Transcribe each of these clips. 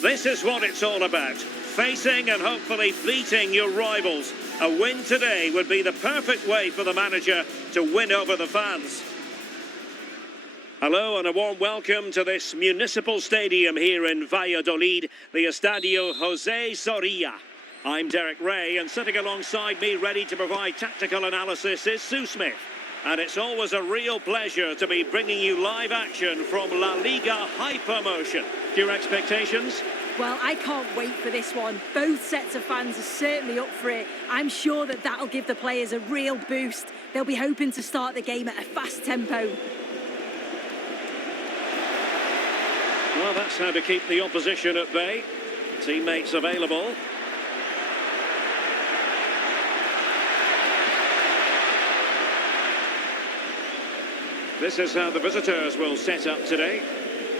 This is what it's all about. Facing and hopefully beating your rivals. A win today would be the perfect way for the manager to win over the fans. Hello and a warm welcome to this municipal stadium here in Valladolid, the Estadio José Zorrilla. I'm Derek Ray, and sitting alongside me ready to provide tactical analysis is Sue Smith. And it's always a real pleasure to be bringing you live action from La Liga Hypermotion. Your expectations? Well, I can't wait for this one. Both sets of fans are certainly up for it. I'm sure that that'll give the players a real boost. They'll be hoping to start the game at a fast tempo. Well, that's how to keep the opposition at bay. Teammates available. This is how the visitors will set up today.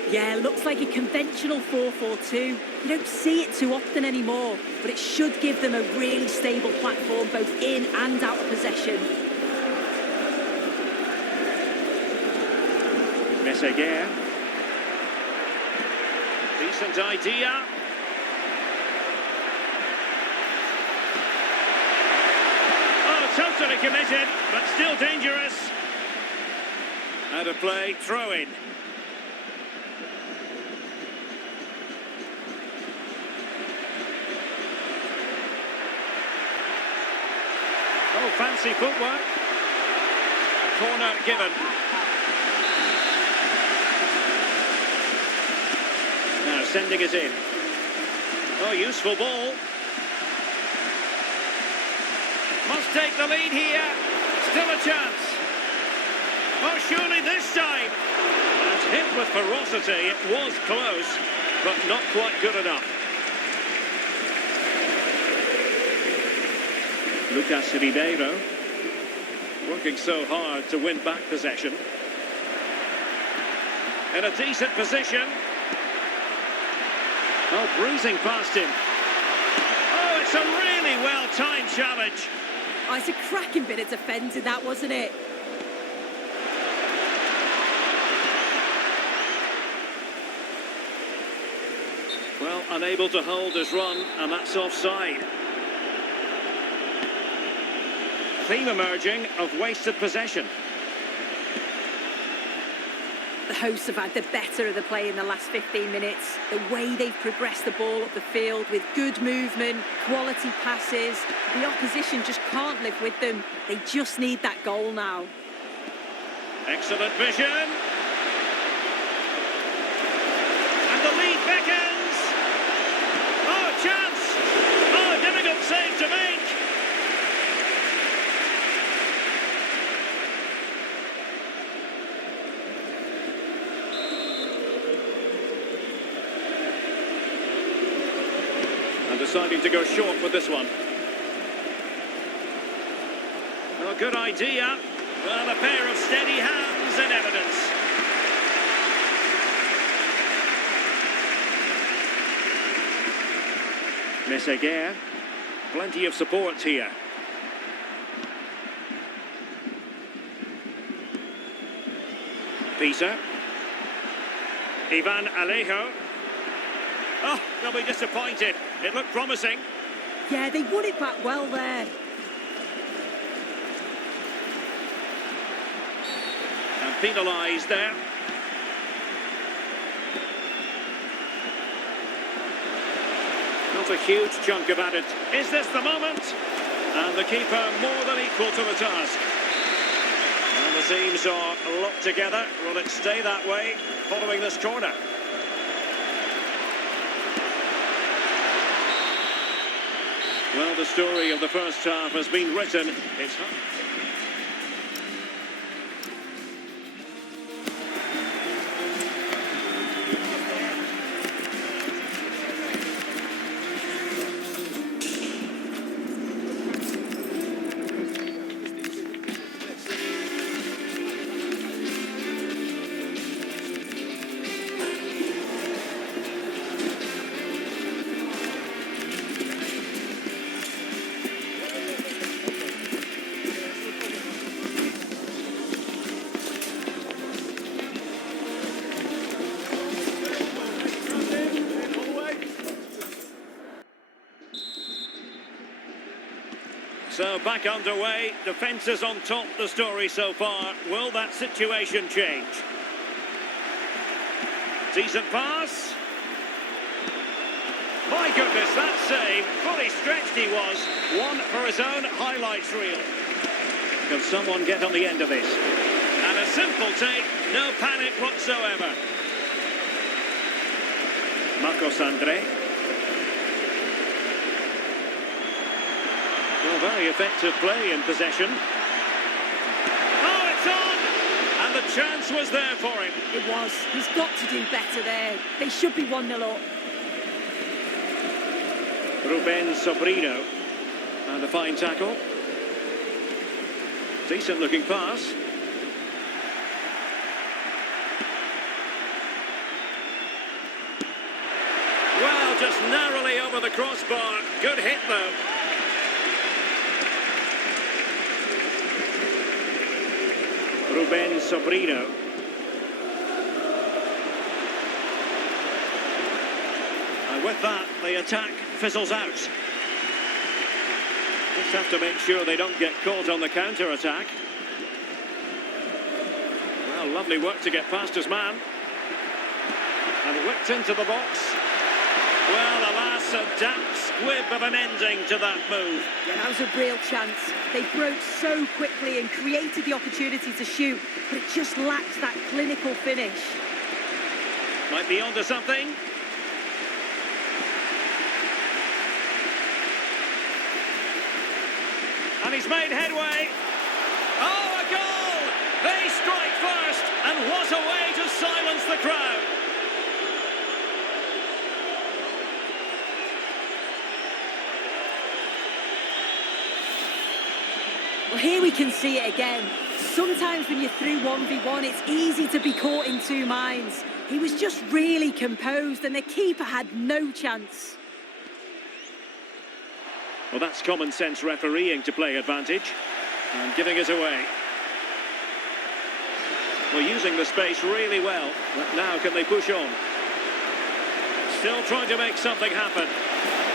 Yeah, looks like a conventional 4-4-2. You don't see it too often anymore, but it should give them a really stable platform both in and out of possession. Messeguer. Decent idea. Oh, totally committed, but still dangerous. Out of play, throw in. Oh, fancy footwork. Corner given. Now sending it in. Oh, useful ball. Must take the lead here. Still a chance. Oh, surely this time. And hit with ferocity. It was close, but not quite good enough. Lucas Ribeiro working so hard to win back possession. In a decent position. Oh, breezing past him. Oh, it's a really well-timed challenge. Oh, it's a cracking bit of defending that, wasn't it? Well, unable to hold his run, and that's offside. Theme emerging of wasted possession. The hosts have had the better of the play in the last 15 minutes. The way they've progressed the ball up the field with good movement, quality passes. The opposition just can't live with them. They just need that goal now. Excellent vision. And the lead beckons. Oh, chance. Oh, difficult save to make. Deciding to go short with this one. Oh, good idea. Well, a pair of steady hands in evidence. Messeguer. Plenty of support here. Pisa. Ivan Alejo. Oh, they'll be disappointed. It looked promising. Yeah, they won it back well there. And penalised there. Not a huge chunk of added. Is this the moment? And the keeper more than equal to the task. And the teams are locked together. Will it stay that way following this corner? Well, the story of the first half has been written. It's So back underway, defences on top the story so far. Will that situation change? Decent pass. My goodness, that save. Fully stretched he was. One for his own highlights reel. Can someone get on the end of this? And a simple take, no panic whatsoever. Marcos Andre. Well, very effective play in possession. Oh, it's on! And the chance was there for him. It was. He's got to do better there. They should be 1-0 up. Ruben Sobrino. And a fine tackle. Decent looking pass. Well, just narrowly over the crossbar. Good hit though. Ruben Sobrino. And with that, the attack fizzles out. Just have to make sure they don't get caught on the counter-attack. Well, lovely work to get past his man. And whipped into the box. Well, alas, a damp squib of an ending to that move. Yeah, that was a real chance. They broke so quickly and created the opportunity to shoot, but it just lacks that clinical finish. Might be onto something. And he's made headway. Oh, a goal! They strike first, and what a way to silence the crowd. Well, here we can see it again. Sometimes when you're through 1v1, it's easy to be caught in two minds. He was just really composed, and the keeper had no chance. Well, that's common sense refereeing to play advantage and giving it away. Well, using the space really well, but now can they push on? Still trying to make something happen.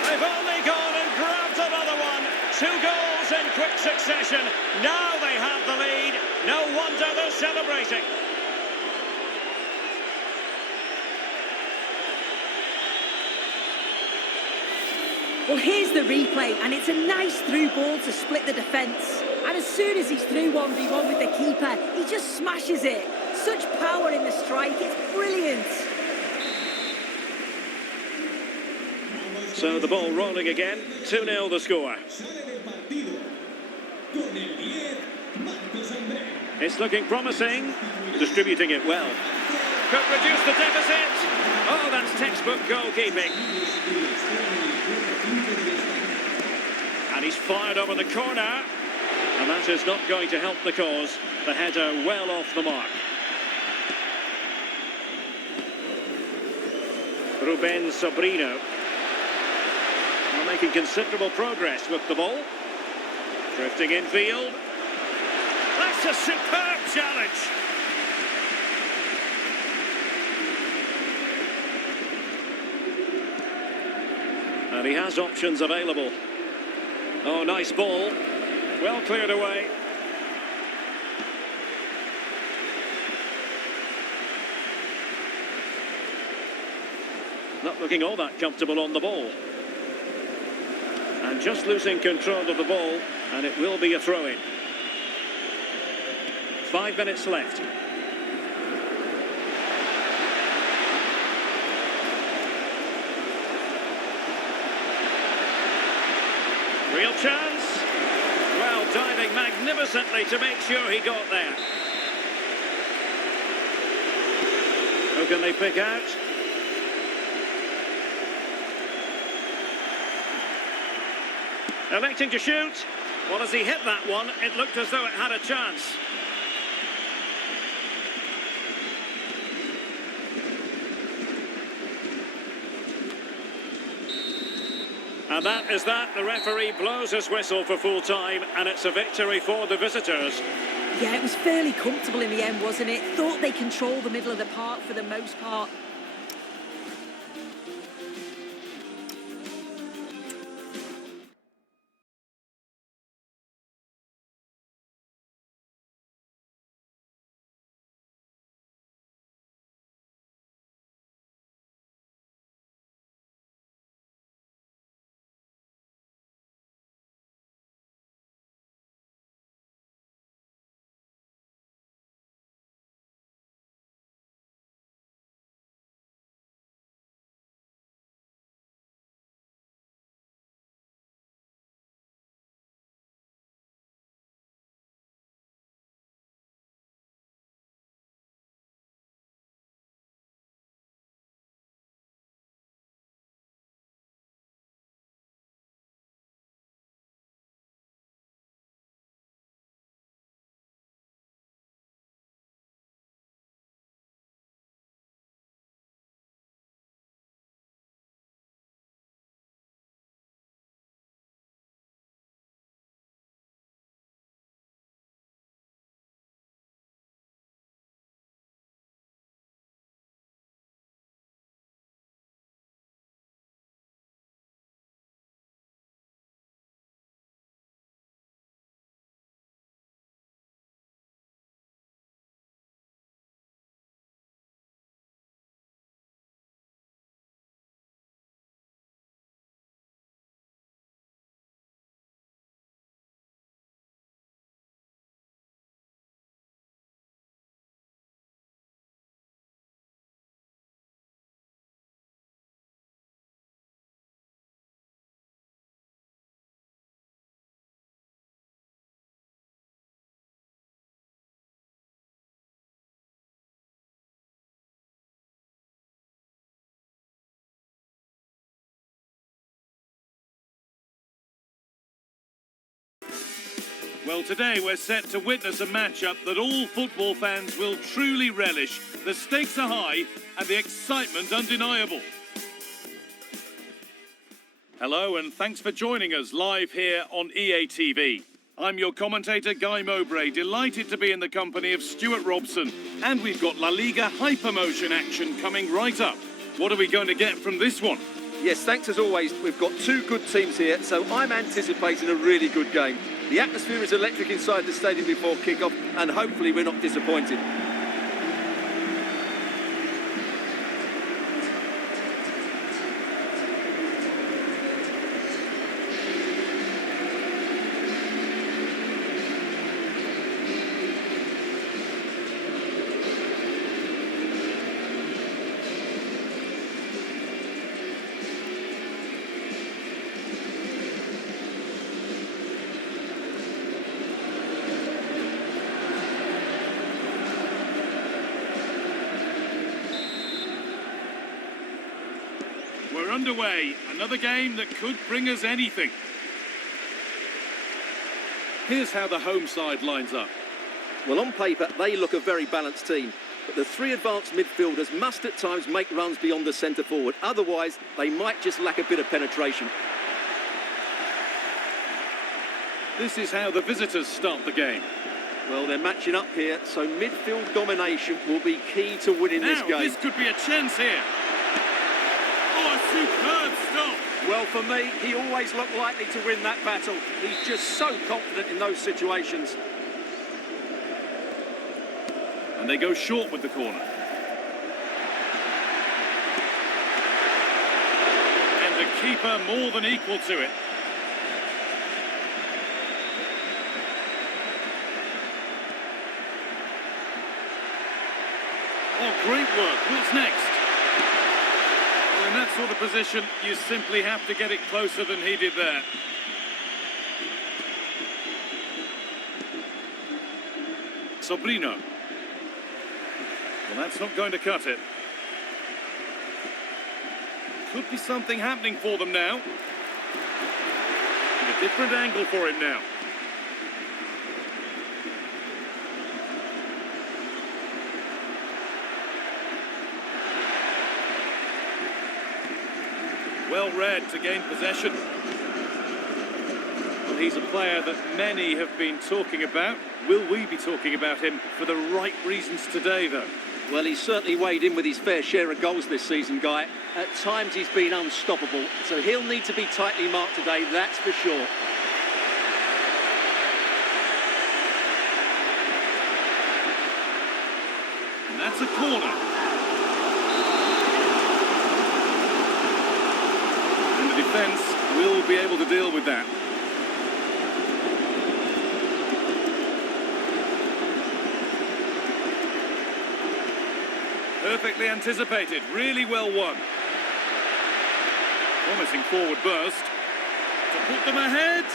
They've only gone and grabbed another one. 2 goals in quick succession. Now they have the lead. No wonder they're celebrating. Well, here's the replay, and it's a nice through ball to split the defence. And as soon as he's through 1v1 with the keeper, he just smashes it. Such power in the strike, it's brilliant. So the ball rolling again, 2-0 the score. It's looking promising, distributing it well. Could reduce the deficit. Oh, that's textbook goalkeeping. And he's fired over the corner. And that is not going to help the cause. The header well off the mark. Ruben Sobrino. Well, making considerable progress with the ball. Drifting infield. That's a superb challenge. And he has options available. Oh, nice ball. Well cleared away. Not looking all that comfortable on the ball. And just losing control of the ball, and it will be a throw-in. 5 minutes left. Real chance. Well, diving magnificently to make sure he got there. Who can they pick out? Electing to shoot. Well, as he hit that one, it looked as though it had a chance. And that is that. The referee blows his whistle for full time, and it's a victory for the visitors. Yeah, it was fairly comfortable in the end, wasn't it? Thought they controlled the middle of the park for the most part. Well, today we're set to witness a matchup that all football fans will truly relish. The stakes are high and the excitement undeniable. Hello and thanks for joining us live here on EA TV. I'm your commentator, Guy Mowbray, delighted to be in the company of Stuart Robson. And we've got La Liga hypermotion action coming right up. What are we going to get from this one? Yes, thanks as always. We've got two good teams here, so I'm anticipating a really good game. The atmosphere is electric inside the stadium before kick-off, and hopefully we're not disappointed. We're underway, another game that could bring us anything. Here's how the home side lines up. Well, on paper, they look a very balanced team, but the three advanced midfielders must at times make runs beyond the centre forward. Otherwise, they might just lack a bit of penetration. This is how the visitors start the game. Well, they're matching up here, so midfield domination will be key to winning this game. This could be a chance here. Oh, a superb stop. Well, for me, he always looked likely to win that battle. He's just so confident in those situations. And they go short with the corner. And the keeper more than equal to it. Oh, great work. What's next? Well, in that sort of position, you simply have to get it closer than he did there. Sobrino. Well, that's not going to cut it. Could be something happening for them now. A different angle for him now. Well read to gain possession. Well, he's a player that many have been talking about. Will we be talking about him for the right reasons today, though? Well, he's certainly weighed in with his fair share of goals this season, Guy. At times he's been unstoppable, so he'll need to be tightly marked today, that's for sure. And that's a corner. And the defence will be able to deal with that. Perfectly anticipated, really well won. Promising forward burst to put them ahead.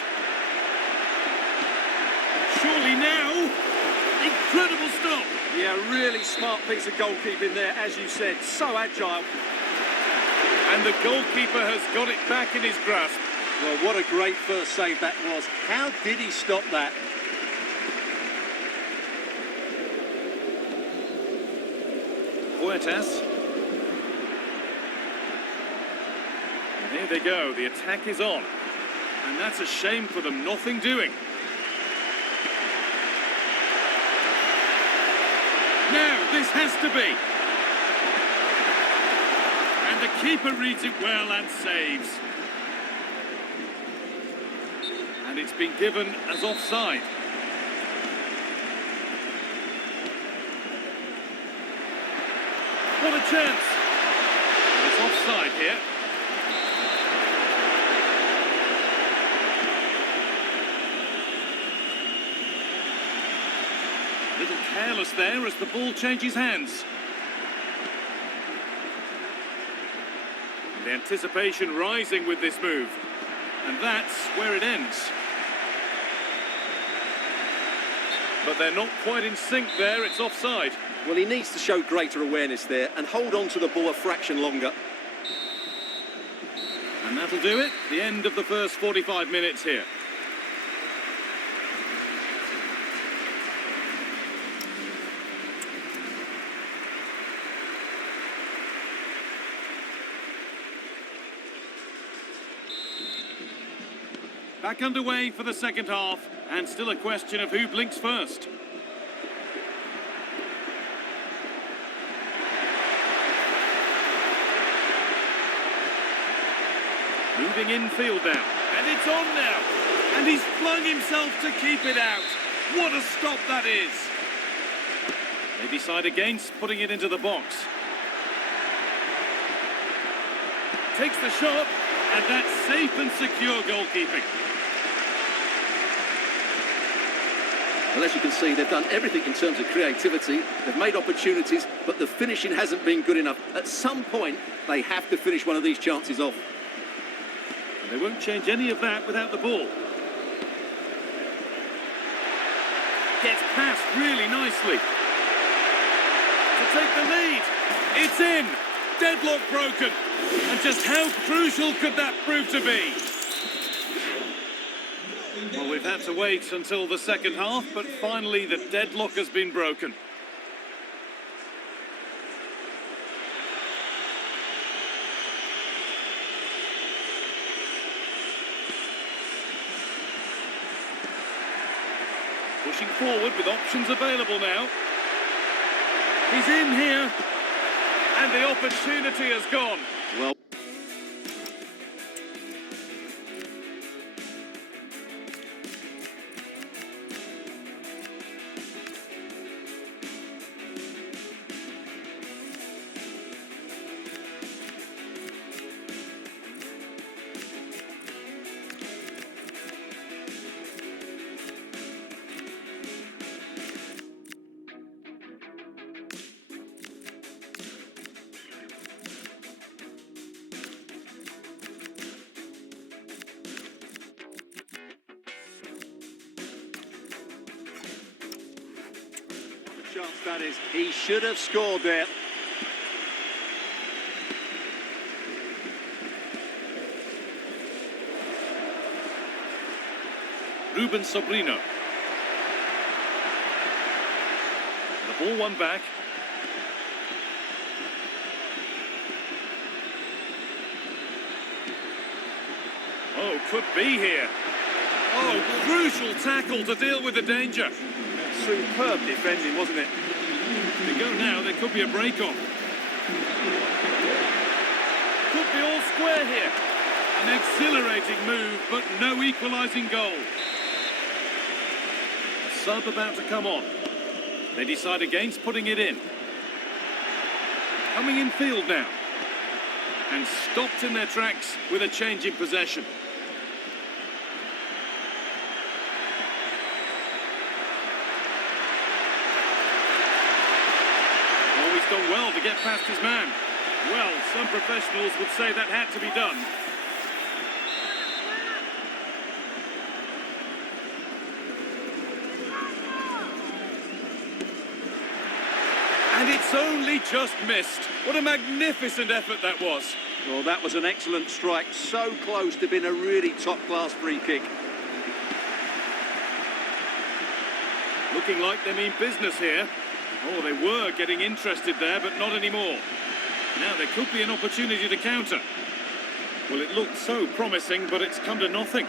Surely now, incredible stop. Yeah, really smart piece of goalkeeping there, as you said, so agile. And the goalkeeper has got it back in his grasp. Well, what a great first save that was. How did he stop that? Huertas. And here they go, the attack is on. And that's a shame for them, nothing doing. Now, this has to be. And the keeper reads it well and saves. And it's been given as offside. What a chance! It's offside here. Little careless there as the ball changes hands. The anticipation rising with this move. And that's where it ends. But they're not quite in sync there, it's offside. Well, he needs to show greater awareness there and hold on to the ball a fraction longer. And that'll do it. The end of the first 45 minutes here. Back underway for the second half, and still a question of who blinks first. Moving infield now, and it's on now, and he's flung himself to keep it out. What a stop that is! They decide against putting it into the box. Takes the shot, and that's safe and secure goalkeeping. Well, as you can see, they've done everything in terms of creativity. They've made opportunities, but the finishing hasn't been good enough. At some point, they have to finish one of these chances off. And they won't change any of that without the ball. Gets past really nicely. To take the lead. It's in. Deadlock broken. And just how crucial could that prove to be? Well, we've had to wait until the second half, but finally the deadlock has been broken. Pushing forward with options available now. He's in here, and the opportunity has gone. Well, chance that is. He should have scored there. Ruben Sobrino. The ball won back. Oh, could be here. Oh, crucial tackle to deal with the danger. Superb defending, wasn't it? They go now, there could be a break-on. Could be all square here. An exhilarating move, but no equalising goal. A sub about to come on. They decide against putting it in. Coming in field now. And stopped in their tracks with a change in possession. Done well to get past his man. Well, some professionals would say that had to be done. And it's only just missed. What a magnificent effort that was. Well, that was an excellent strike. So close to being a really top-class free kick. Looking like they mean business here. Oh, they were getting interested there, but not anymore. Now there could be an opportunity to counter. Well, it looked so promising, but it's come to nothing.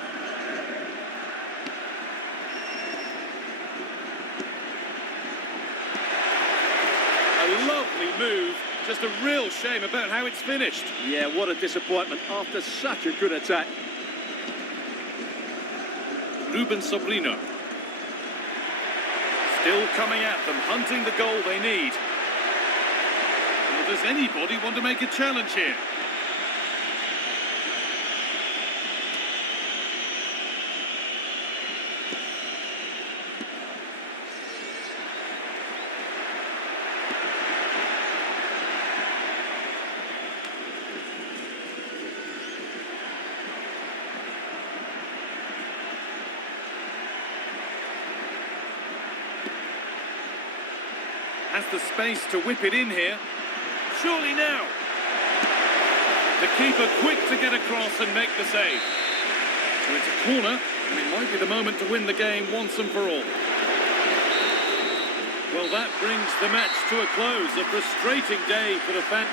A lovely move. Just a real shame about how it's finished. Yeah, what a disappointment after such a good attack. Ruben Sobrino. Still coming at them, hunting the goal they need. Well, does anybody want to make a challenge here? Has the space to whip it in here. Surely now. The keeper quick to get across and make the save. So it's a corner, and it might be the moment to win the game once and for all. Well, that brings the match to a close. A frustrating day for the fans.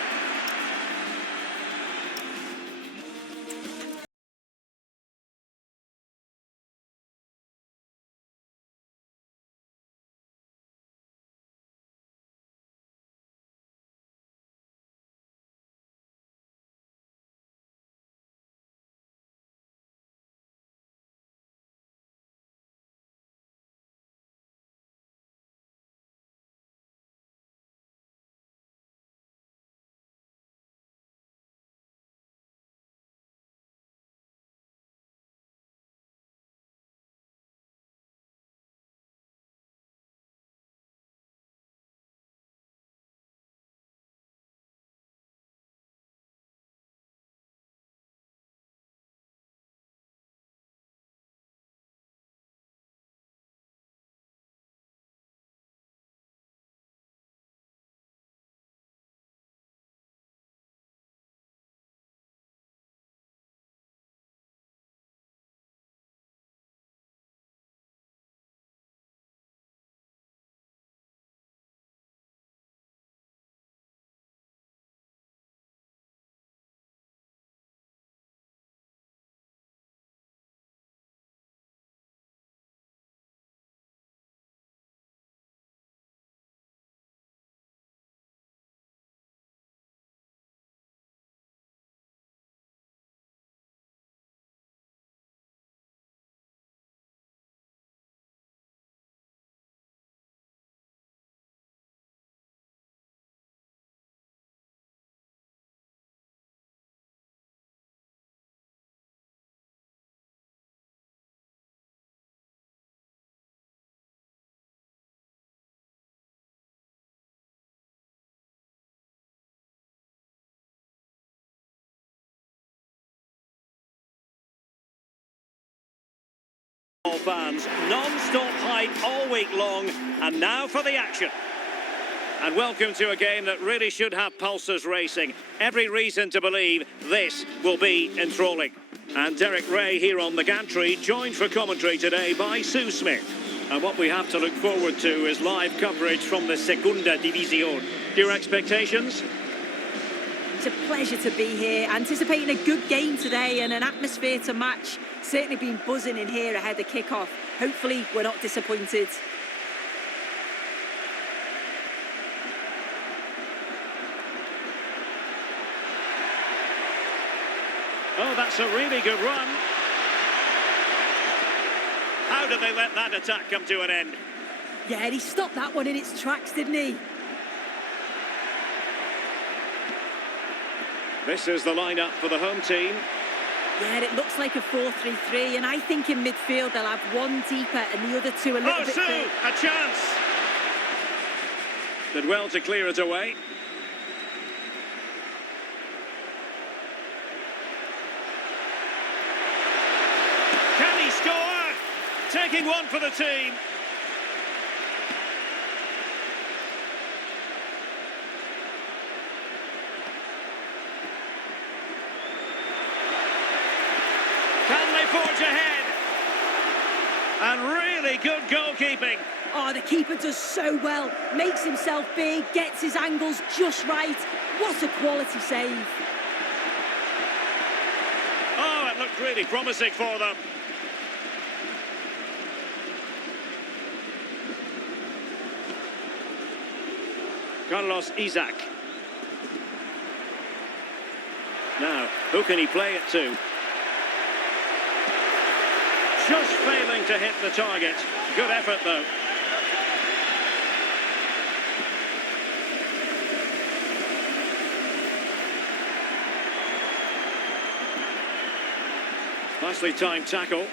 All fans, non-stop hype all week long, and now for the action. And welcome to a game that really should have pulses racing. Every reason to believe this will be enthralling. And Derek Ray here on the gantry, joined for commentary today by Sue Smith. And what we have to look forward to is live coverage from the Segunda División. Your expectations? It's a pleasure to be here, anticipating a good game today and an atmosphere to match. Certainly been buzzing in here ahead of kick-off. Hopefully we're not disappointed. Oh, that's a really good run. How did they let that attack come to an end? Yeah, and he stopped that one in its tracks, didn't he? This is the lineup for the home team. Yeah, it looks like a 4-3-3, and I think in midfield they'll have one deeper and the other two a little bit Sue, further. a chance. Did well to clear it away. Can he score? Taking one for the team. Can they forge ahead? And really good goalkeeping. Oh, the keeper does so well. Makes himself big, gets his angles just right. What a quality save. Oh, it looked really promising for them. Carlos Isaac. Now, who can he play it to? Just failing to hit the target. Good effort, though. Nicely timed tackle.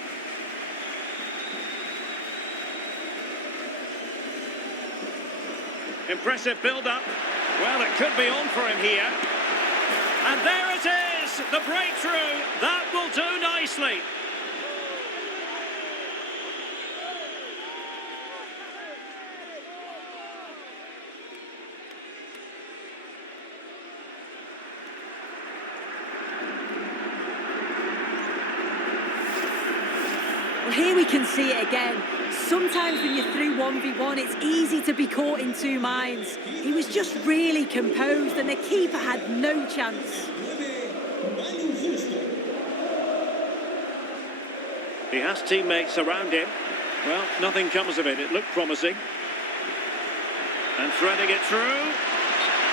Impressive build-up. Well, it could be on for him here. And there it is, the breakthrough. That will do nicely. Well, here we can see it again. Sometimes when you're through 1v1, it's easy to be caught in two minds. He was just really composed and the keeper had no chance. He has teammates around him. Well, nothing comes of it. It looked promising. And threading it through.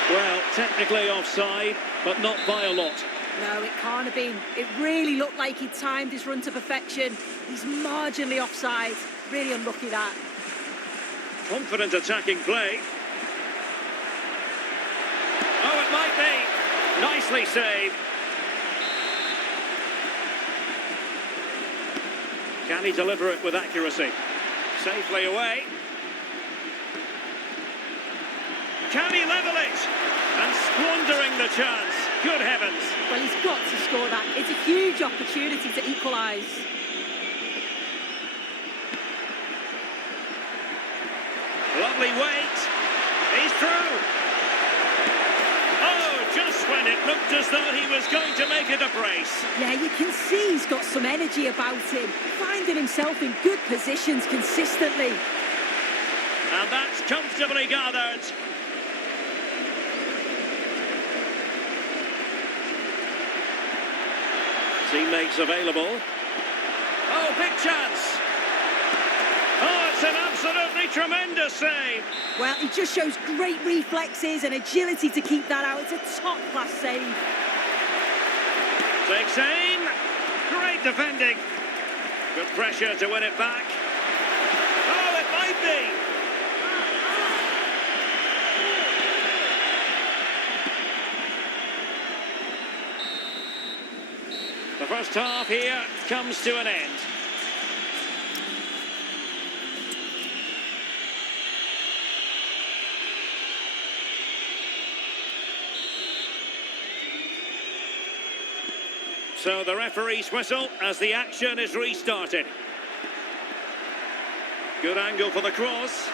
Well, technically offside, but not by a lot. No, it can't have been. It really looked like he timed his run to perfection. He's marginally offside. Really unlucky that. Confident attacking play. Oh, it might be. Nicely saved. Can he deliver it with accuracy? Safely away. Can he level it? And squandering the chance. Good heavens. Well, he's got to score that. It's a huge opportunity to equalise. Lovely weight. He's through. Oh, just when it looked as though he was going to make it a brace. Yeah, you can see he's got some energy about him, finding himself in good positions consistently. And that's comfortably gathered. Teammates available. Oh, big chance. Oh, it's an absolutely tremendous save. Well, he just shows great reflexes and agility to keep that out. It's a top-class save. Takes aim. Great defending. Good pressure to win it back. Oh, it might be. The first half here comes to an end. So the referee's whistle as the action is restarted. Good angle for the cross.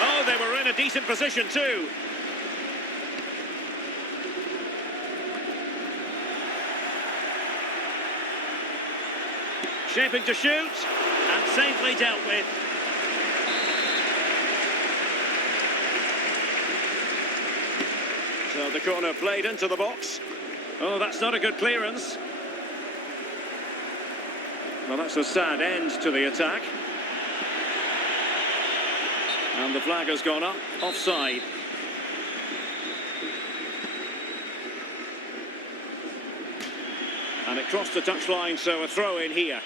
Oh, they were in a decent position too. Shaping to shoot, and safely dealt with. So the corner played into the box. Oh, that's not a good clearance. Well, that's a sad end to the attack. And the flag has gone up, offside. And it crossed the touchline, so a throw in here.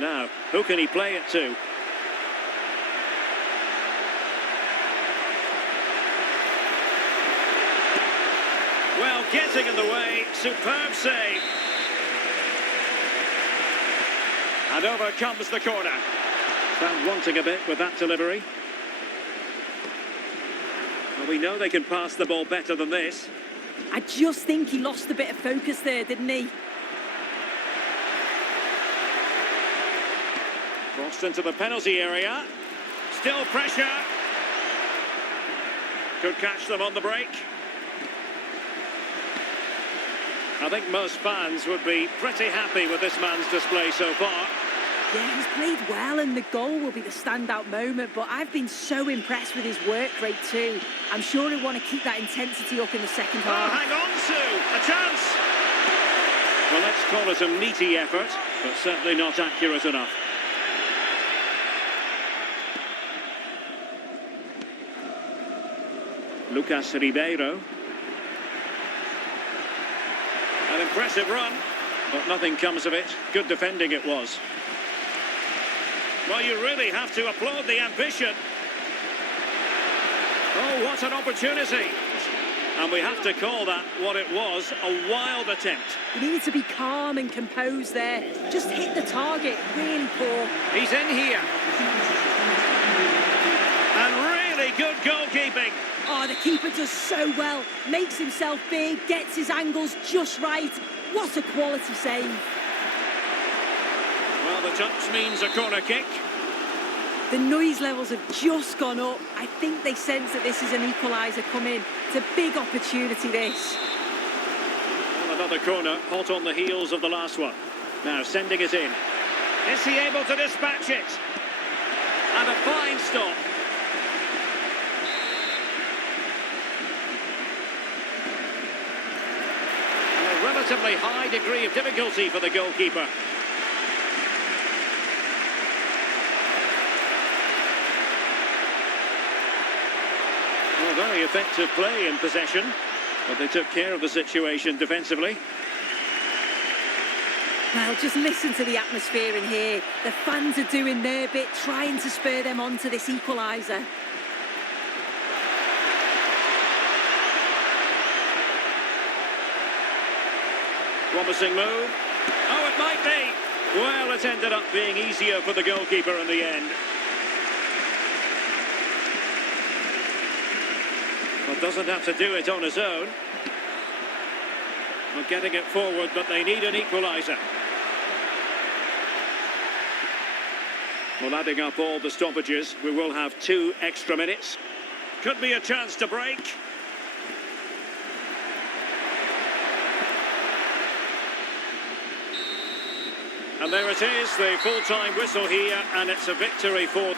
Now, who can he play it to? Well, getting in the way, superb save. And over comes the corner. Found wanting a bit with that delivery. Well, we know they can pass the ball better than this. I just think he lost a bit of focus there, didn't he? Crossed into the penalty area. Still pressure. Could catch them on the break. I think most fans would be pretty happy with this man's display so far. Yeah, he's played well and the goal will be the standout moment, but I've been so impressed with his work rate too. I'm sure he'll want to keep that intensity up in the second half. Oh, hang on to a chance. Well, let's call it a meaty effort, but certainly not accurate enough. Lucas Ribeiro. An impressive run, but nothing comes of it. Good defending it was. Well, you really have to applaud the ambition. Oh, what an opportunity. And we have to call that what it was, a wild attempt. He needed to be calm and composed there. Just hit the target, really poor. He's in here. And really good goalkeeping. Oh, the keeper does so well. Makes himself big, gets his angles just right. What a quality save. Well, the touch means a corner kick. The noise levels have just gone up. I think they sense that this is an equaliser coming. It's a big opportunity, this. Well, another corner, hot on the heels of the last one. Now sending it in. Is he able to dispatch it? And a fine stop. And a relatively high degree of difficulty for the goalkeeper. Well, very effective play in possession, but they took care of the situation defensively. Well, just listen to the atmosphere in here. The fans are doing their bit, trying to spur them on to this equaliser. Promising move. Oh, it might be. Well, it ended up being easier for the goalkeeper in the end. But doesn't have to do it on his own. Well, getting it forward, but they need an equaliser. Well, adding up all the stoppages, we will have 2 extra minutes. Could be a chance to break. And there it is, the full-time whistle here, and it's a victory for...